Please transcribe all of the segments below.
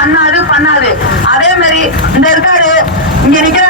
பண்ணாது பண்ணாது. அதே மாதிரி இந்த இருக்காரு இங்க நிக்கிற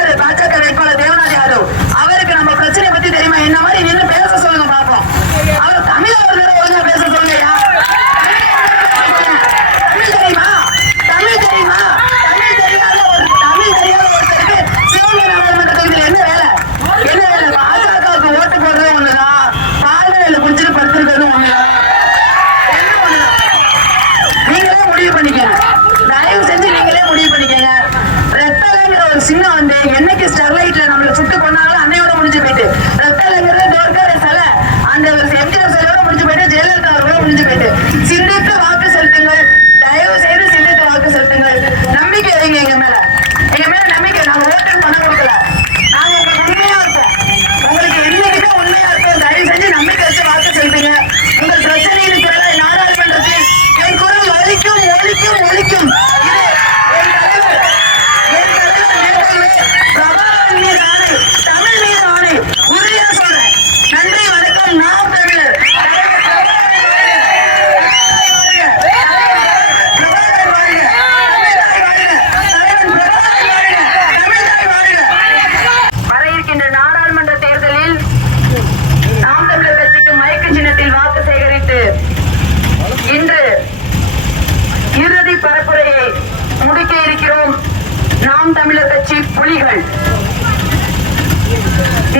நாம் தமிழர் கட்சி புலிகள்.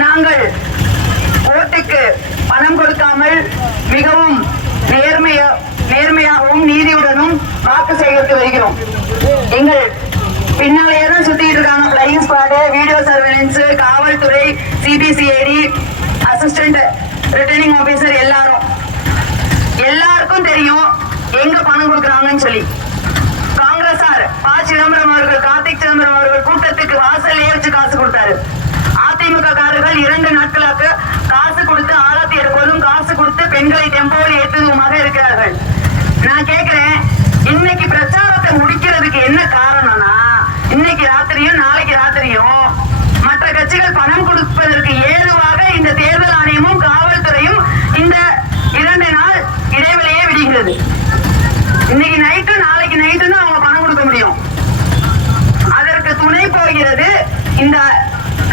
நாங்கள் ஓட்டுக்கு பணம் கொடுக்காமல் மிகவும் நேர்மைய நேர்மையாகவும் நீதியுடனும் வாக்கு சேகரித்து வருகிறோம். எங்கள் பின்னாலேயே தான் சுத்திட்டு இருக்காங்க. பிளைங் ஸ்குவாடு வீடியோ சர்வேலன்ஸ் காவல்துறை சிபிசிஐடி அசிஸ்டன்ட் ரிட்டர்னிங் ஆபீசர் எல்லாரும். நான் கேட்கிறேன் இன்னைக்கு பிரச்சாரத்தை முடிக்கிறதுக்கு என்ன காரணம்னா இன்னைக்கு ராத்திரியும் நாளைக்கு ராத்திரியும் மற்ற கட்சிகள் பணம் கொடுப்பதற்கு ஏதுவாக இந்த தேர்தல் ஆணையமும் காவல்துறையும் இந்த இரண்டு நாள் இடைவெளியே விடுகிறது. இன்னைக்கு நைட்டு நாளைக்கு நைட்டு அவங்க பணம் கொடுக்க முடியும். அதற்கு துணை போகிறது இந்த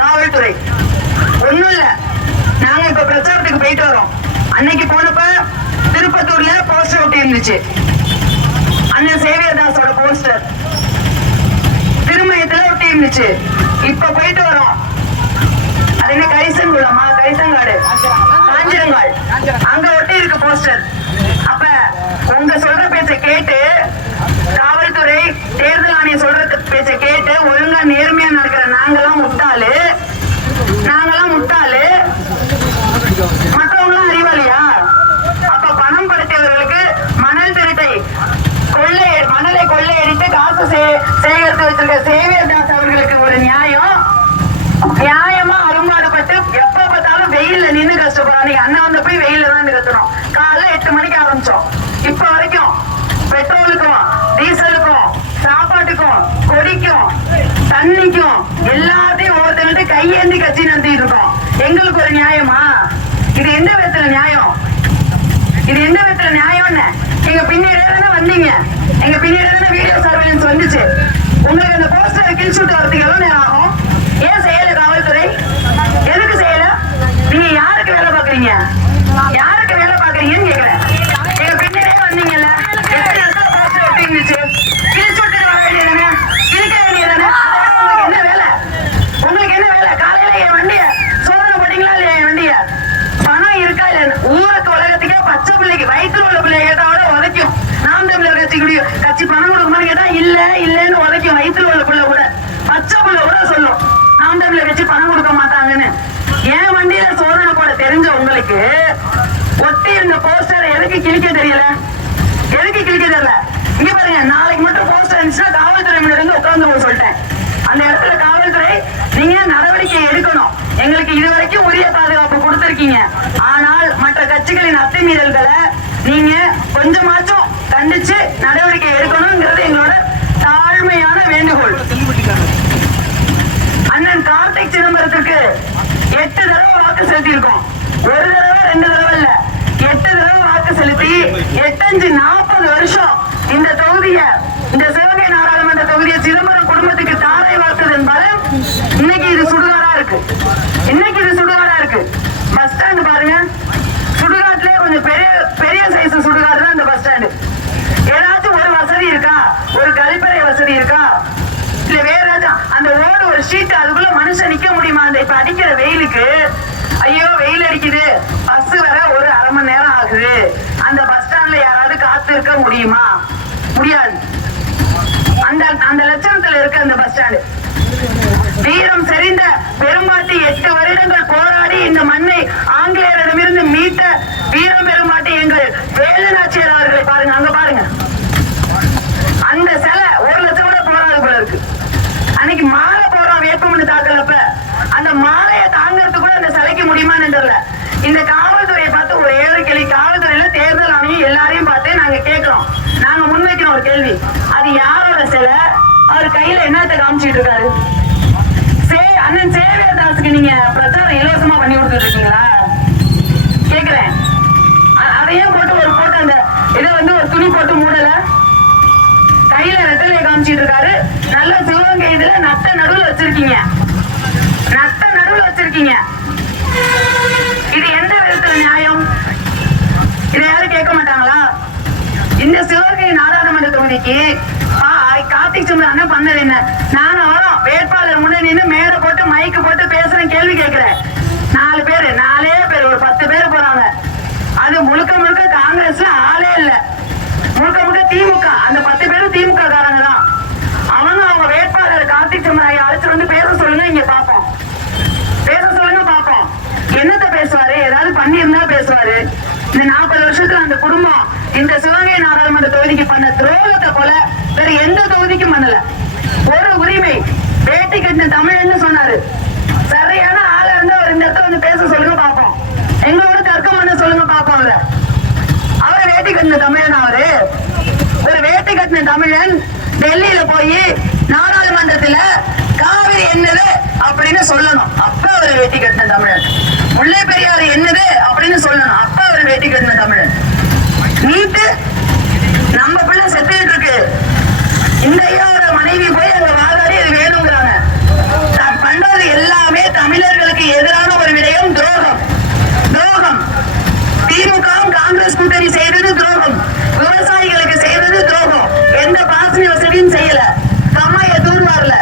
காவல்துறை. ஒண்ணும் இல்ல. நாங்க இப்ப பிரச்சாரத்துக்கு போயிட்டு வரோம். அன்னைக்கு போனப்ப இருந்துச்சு. அண்ணன் சேவியர் தாஸோட போஸ்டர் திருமயத்துல ஒரு டீம் இருந்துச்சு இப்ப போயிட்டு வரோம். நடத்திட்டு இருக்கோம். எங்களுக்கு ஒரு நியாயமா? இது எந்த விதத்துல நியாயம்? இது எந்த விதத்துல நியாயம்னு? எங்க பின்னாடி வந்தீங்க. எங்க பின்னாடி தானே வீடியோ சர்வேலன்ஸ் வந்துச்சு. உங்களுக்கு அந்த போஸ்டர் கிழிச்சு விட்டு வரதுக்கு எவ்வளவு நேரம் ஆகும்? ஏன் செய்யல காவல்துறை? எதுக்கு செய்யல? நீங்க யாருக்கு வேலை பாக்குறீங்க கிழிக்க தெரியல. எதுக்கு கிழிக்க தெரியல? இங்க பாருங்க நாளைக்கு மட்டும் போஸ்டர் இருந்துச்சுன்னா காவல்துறை இருந்து உட்கார்ந்து சொல்லிட்டேன். அந்த இடத்துல காவல்துறை நீங்க நடவடிக்கை எடுக்கணும்? எங்களுக்கு இதுவரைக்கும் உரிய பாதுகாப்பு கொடுத்திருக்கீங்க. ஆனால் மற்ற கட்சிகளின் அத்துமீறல்களை நீங்க கொஞ்சமாச்சும் கண்டிச்சு நிக்க இப்ப அடிக்கிற வெயிலுக்கு ஐயோ வெயில் அடிக்குது. பஸ் வர ஒரு அரை மணி நேரம் ஆகுது. அந்த பஸ் ஸ்டாண்ட்ல யாராவது காத்து இருக்க முடியுமா? முடியாது. அந்த அந்த லட்சணத்துல இருக்கு அந்த பஸ் ஸ்டாண்டு வீரம் செறிந்த பெரும்பாட்டி எட்டு வருடங்கள் போராடி இந்த மண்ணை ஆங்கிலேயரிடமிருந்து மீட்ட வீரம் பெரும்பாட்டி எங்கள் வேலு நாச்சியார் அவர்களை பாருங்க அங்க பாருங்க அந்த சிலை ஒரு லட்சம் கூட போராது போல இருக்கு அன்னைக்கு மாலை போறோம் வேப்பமனு தாக்குறப்ப அந்த மாலையை தாங்கறதுக்கு கூட அந்த சிலைக்கு முடியுமான்னு தெரியல இந்த காவல்துறையை பார்த்து ஒரு ஏழு கேள்வி. காவல்துறையில தேர்தல் ஆணையம் எல்லாரையும் பார்த்து நாங்க கேட்கிறோம். நாங்க முன்வைக்கிறோம் ஒரு கேள்வி. அது யாரோட சிலை? அவர் கையில என்னத்தை காமிச்சிட்டு இருக்காரு? சே அண்ணன் சேவியர் தாஸுக்கு நீங்க பிரச்சாரம் இலவசமா பண்ணி கொடுத்துட்டு இருக்கீங்களா கேக்குறேன் அதையும் போட்டு ஒரு போட்டு அந்த இதை வந்து ஒரு துணி போட்டு மூடல. கையில ரெட்டலையை காமிச்சிட்டு இருக்காரு. நல்ல சிவகங்கை இதுல நட்ட நடுவில் வச்சிருக்கீங்க. நட்ட நடுவில் வச்சிருக்கீங்க இது எந்த விதத்துல நியாயம் இதை யாரும் கேட்க மாட்டாங்களா இந்த சிவகங்கை இன்னைக்கு? கார்த்திக் சுந்தர் அண்ணன் பண்ணது என்ன? நான் வரோம் வேட்பாளர் முன்னே நின்று மேடை போட்டு மைக்கு போட்டு பேசுறேன் கேள்வி கேட்கிறேன். நாலு பேர் நாலே பேர் ஒரு பத்து பேர் போறாங்க. அது முழுக்க முழுக்க காங்கிரஸ் ஆளே இல்ல. முழுக்க முழுக்க திமுக. அந்த பத்து பேரும் திமுக காரங்க தான். அவங்க அவங்க வேட்பாளர் கார்த்திக் சுந்தர் அழைச்சு வந்து பேச சொல்லுங்க இங்க பாப்போம். பேச சொல்லுங்க பாப்போம். என்னத்த பேசுவாரு? ஏதாவது பண்ணியிருந்தா பேசுவாரு. இந்த நாற்பது வருஷத்துல அந்த குடும்பம் இந்த சிவகங்கை நாடாளுமன்ற தொகுதிக்கு பண்ண துரோகத்தை போல வேற எந்த தொகுதிக்கும் பண்ணல. ஒரு உரிமை. பேட்டி கட்டின தமிழ்னு சொன்னாரு. சரியான ஆளா இருந்தா அவர் இந்த இடத்துல வந்து பேச சொல்லுங்க பாப்போம். எங்களோட தர்க்கம் பண்ண சொல்லுங்க பாப்போம் அவரை. அவர் வேட்டி கட்டின தமிழன் அவரு. ஒரு வேட்டி கட்டின தமிழன் டெல்லியில போய் நாடாளுமன்றத்துல காவிரி என்னது அப்படின்னு சொல்லணும். அப்ப அவர் வேட்டி கட்டின தமிழன். முல்லை பெரியாறு என்னது அப்படின்னு சொல்லணும். அப்ப அவர் வேட்டி கட்டின தமிழன். நீட்டு நம்ம பிள்ளை செத்துக்கிட்டு இருக்கு. இந்த ஐயாவோட மனைவி போய் அங்க வாதாடி இது வேணுங்கிறாங்க. பண்றது எல்லாமே தமிழர்களுக்கு எதிரான ஒரு விடயம் துரோகம். துரோகம். திமுகவும் காங்கிரஸ் கூட்டணி செய்தது துரோகம் விவசாயிகளுக்கு செய்தது துரோகம் எந்த பாசன வசதியும் செய்யல கம்மாய தூர்வாரல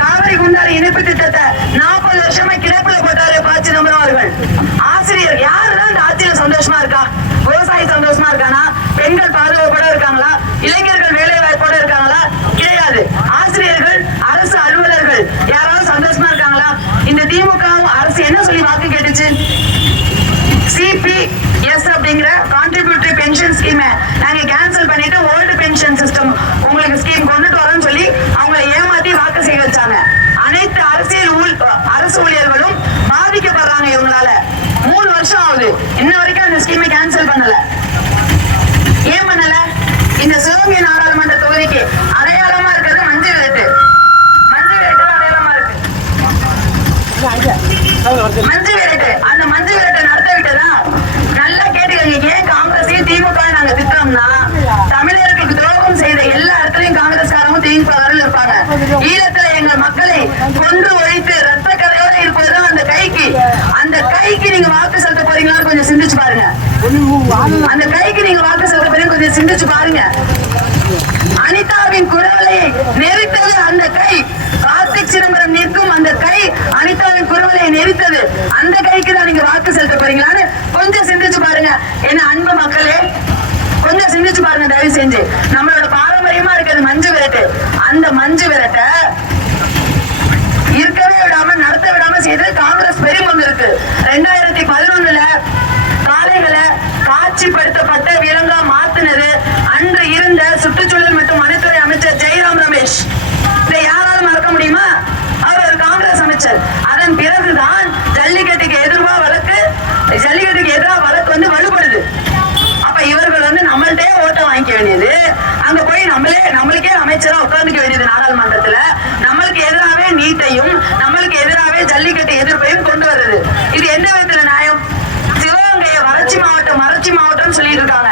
காவிரி குண்டாறு இணைப்பு திட்டத்தை நாற்பது வருஷமா கிடப்புல போட்டாரு ப. சிதம்பரம் அவர்கள் ஆசிரியர் யாருதான் இந்த ஆட்சியில சந்தோஷமா இருக்கா விவசாயி சந்தோஷமா இருக்கானா பெண்கள் பாதுகாப்போட இருக்காங்களா இளைஞர்கள் வேலை வாய்ப்போட இருக்காங்களா கிடையாது ஆசிரியர்கள் அரசு அலுவலர்கள் யாராவது சந்தோஷமா இருக்காங்களா இந்த திமுக அரசு என்ன சொல்லி வாக்கு கேட்டுச்சு சிபிஎஸ் அப்படிங்கிற கான்ட்ரிபியூட்டரி பென்ஷன் ஸ்கீம் நாங்க கேன்சல் பண்ணிட்டு ஓல்டு பென்ஷன் சிஸ்டம் உங்களுக்கு ஸ்கீம் கொண்டுட்டு வரோம்னு சொல்லி அவங்களை ஏமாத்தி வாக்கு செய்ய வச்சாங்க அனைத்து அரசியல் ஊழ் அரசு ஊழியர்களும் பாதிக்கப்படுறாங்க இவங்களால மூணு வருஷம் ஆகுது இன்ன வரைக்கும் அந்த ஸ்கீமை கேன்சல் பண்ணல ஏன் பண்ணல இந்த சிவகங்கை நாடாளுமன்ற தொகுதிக்கு அடையாளமா இருக்கிறது மஞ்சள் விரட்டு மஞ்சள் விரட்டு தான் அடையாளமா இருக்கு மஞ்சு விரட்டு அந்த மஞ்சு விரட்டை நடத்த விட்டதா நல்லா கேட்டுக்கங்க ஏன் காங்கிரஸையும் திமுக நாங்க திட்டோம்னா தமிழர்களுக்கு துரோகம் செய்த எல்லா இடத்துலயும் காங்கிரஸ்காரங்க திமுக இருப்பாங்க ஈழத்துல எங்க மக்களை கொன்று ரத்த கரையோட இருப்பதுதான் அந்த கைக்கு. அந்த கைக்கு நீங்க வாக்கு செலுத்த போறீங்களான்னு கொஞ்சம் சிந்திச்சு பாருங்க. அந்த கைக்கு நீங்க வாக்கு செலுத்த போறீங்க கொஞ்சம் சிந்திச்சு பாருங்க. அனிதாவின் குரலை நெரித்தது அந்த கை. கார்த்திக் சிதம்பரம் நிற்கும் அந்த கை அனிதாவின் குரலை நெரித்தது. அந்த கைக்கு தான் நீங்க வாக்கு செலுத்த போறீங்களான்னு கொஞ்சம் சிந்திச்சு பாருங்க. என்ன அன்பு மக்களே கொஞ்சம் சிந்திச்சு பாருங்க தயவு செஞ்சு. நம்மளோட பாரம்பரியமா இருக்கிறது மஞ்சு விரட்டு. அந்த மஞ்சு விரட்டை காட்சிப்படுத்தப்பட்ட விலங்கா மாத்தினது. அன்று இருந்த சுற்றுச்சூழல் மற்றும் வனத்துறை அமைச்சர் ஜெய்ராம் ரமேஷ். இதை யாரால் மறக்க முடியுமா? அவர் ஒரு காங்கிரஸ் அமைச்சர். அதன் பிறகுதான் ஜல்லிக்கட்டுக்கு எதிர்வா வழக்கு ஜல்லிக்கட்டுக்கு எதிராக வழக்கு வந்து வலுப்படுது. அப்ப இவர்கள் வந்து நம்மள்டே ஓட்ட வாங்கிக்க வேண்டியது. அங்க போய் நம்மளே நம்மளுக்கே அமைச்சரா உட்கார்ந்துக்க வேண்டியது நாடாளுமன்றத்துல. நம்மளுக்கு எதிராகவே நீட்டையும் நம்மளுக்கு எதிராகவே ஜல்லிக்கட்டு எதிர்ப்பையும் கொண்டு வருது இது எந்த விதத்துல மறைச்சி மாவட்டம்னு மாவட்டம் சொல்லிட்டு இருக்காங்க.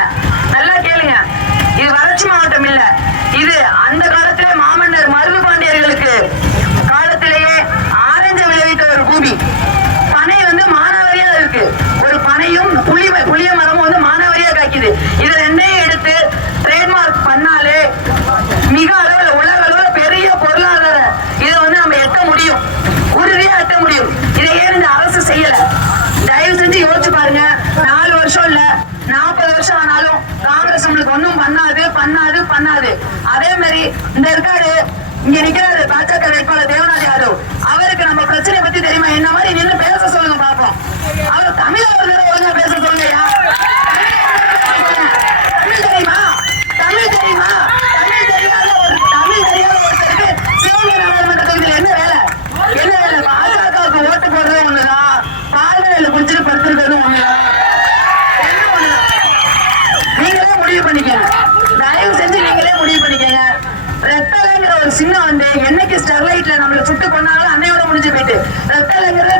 நாற்பது வருஷம் ஆனாலும் காங்கிரஸ் உங்களுக்கு ஒன்றும் பண்ணாது பண்ணாது பண்ணாது. அதே மாதிரி இந்த இருக்காரு இங்க நிக்கிறாரு பாஜக வேட்பாளர் தேவநாத் யாதவ். அவருக்கு நம்ம பிரச்சனை பத்தி தெரியுமா? என்ன மாதிரி நின்று பேச சொல்லுங்க பாப்போம். அவர் தமிழ் ஒரு பேச சொல்லுங்க யார் புரிஞ்சுக்கிட்டு தலைவரை